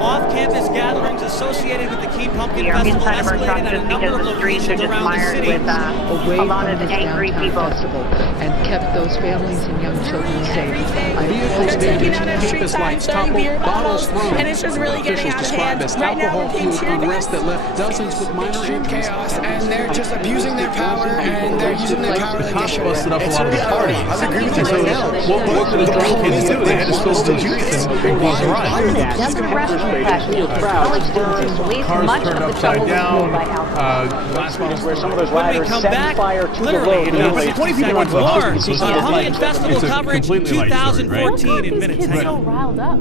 off-campus gatherings associated with the Keene Pumpkin We are Festival inside of our escalated truck at a just number because of the streets are locations just around the mired city. with away a lot from of this angry downtown people. festival and kept those families and young children safe. Vehicles damaged, campus lights toppled, bottles thrown. And it's just really getting out of hand. Right now we're being tear gassed. That left dozens with minor extreme injuries. chaos, and they're just abusing their power, and they're using their power like they should. Busted up a lot of the party. I agree with you. So what could the drunk kids do? They had to spill the juice and cause a riot. That's a rescue practice. College students waste much of the trouble down. by alcohol. Glass bottles. Where some of those When we riders come set back, fire to the literally, road. in Nearly 20 people went to the more hospital. So it's Pumpkin like- Festival it's a coverage completely light story, right? 2014 in minutes. Kids so riled up.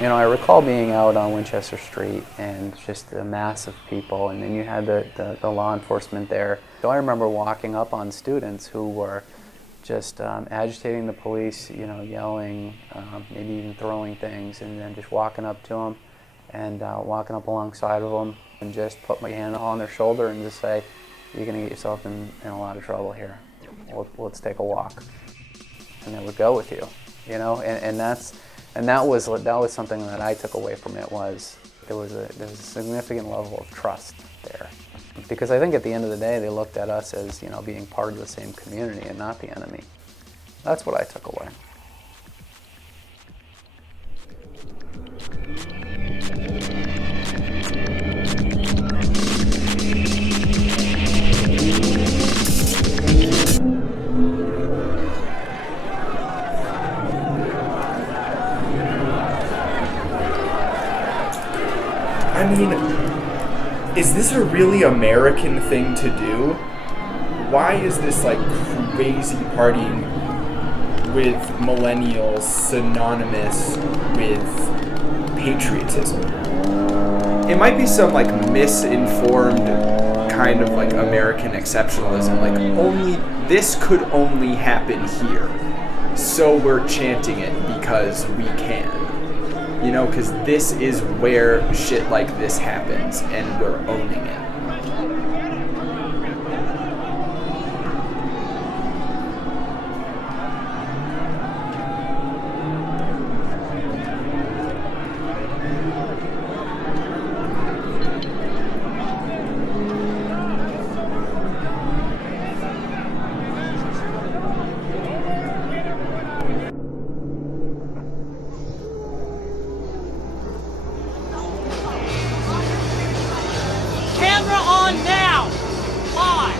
You know, I recall being out on Winchester Street and just a mass of people, and then you had the law enforcement there. So I remember walking up on students who were just agitating the police, you know, yelling, maybe even throwing things, and then just walking up to them and walking up alongside of them and just put my hand on their shoulder and just say, "You're going to get yourself in a lot of trouble here. Let's take a walk." And they would go with you, you know, and that was something that I took away from it. Was there was a significant level of trust there, because I think at the end of the day they looked at us as, you know, being part of the same community and not the enemy. That's what I took away. I mean, is this a really American thing to do? Why is this like crazy partying with millennials synonymous with patriotism? It might be some like misinformed kind of like American exceptionalism, like only this could only happen here, so we're chanting it because we can. You know, because this is where shit like this happens, and we're owning it. Camera on now! Live!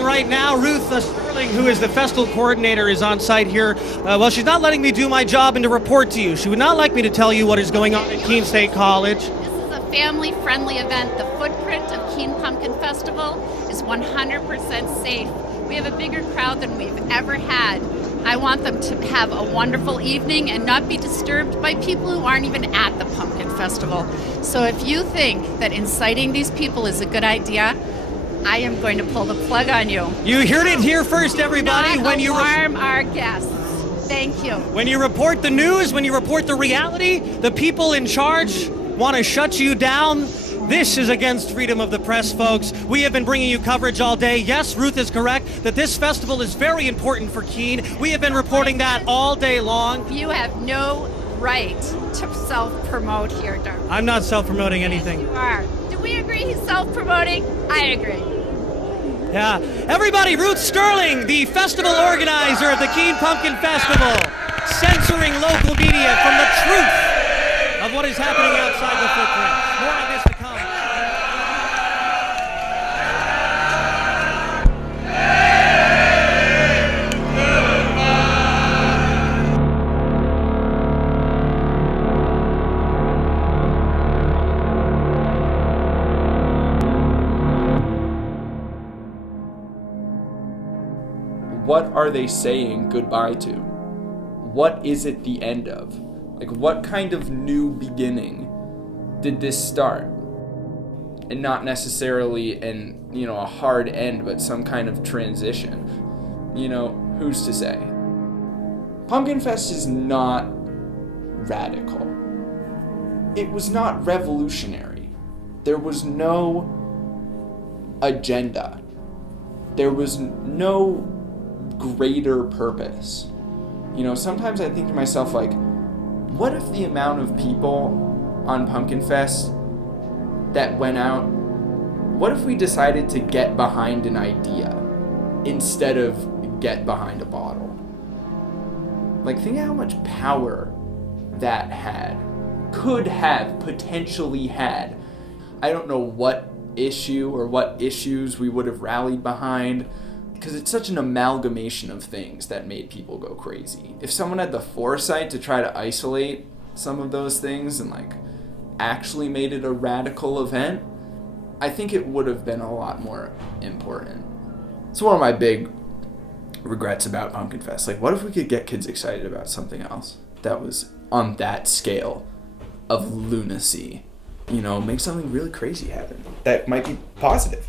Right now, Ruth Sterling, who is the festival coordinator, is on site here. Well, she's not letting me do my job and to report to you. She would not like me to tell you what is going on at Keene State College. This is a family-friendly event. The footprint of Keene Pumpkin Festival is 100% safe. We have a bigger crowd than we've ever had. I want them to have a wonderful evening and not be disturbed by people who aren't even at the Pumpkin Festival. So if you think that inciting these people is a good idea, I am going to pull the plug on you. You heard it here first, everybody. Not alarm our guests. Thank you. When you report the news, when you report the reality, the people in charge want to shut you down. This is against freedom of the press, folks. We have been bringing you coverage all day. Yes, Ruth is correct that this festival is very important for Keene. We have been reporting that all day long. You have no right to self-promote here, darling. I'm not self-promoting anything. You are. Do we agree he's self-promoting? I agree. Yeah. Everybody, Ruth Sterling, the festival organizer of the Keene Pumpkin Festival, censoring local media from the truth of what is happening outside the footprint. More on this to come. what are they saying goodbye to? What is it the end of? Like, what kind of new beginning did this start? And not necessarily a hard end, but some kind of transition. Who's to say? Pumpkin Fest is not radical. It was not revolutionary. There was no agenda. There was no greater purpose. Sometimes I think to myself, like, what if the amount of people on Pumpkin Fest that went out, what if we decided to get behind an idea instead of get behind a bottle? Like, think of how much power that could have potentially had. I don't know what issue or what issues we would have rallied behind, because it's such an amalgamation of things that made people go crazy. If someone had the foresight to try to isolate some of those things and actually made it a radical event, I think it would have been a lot more important. It's one of my big regrets about Pumpkin Fest. Like, what if we could get kids excited about something else that was on that scale of lunacy? Make something really crazy happen that might be positive.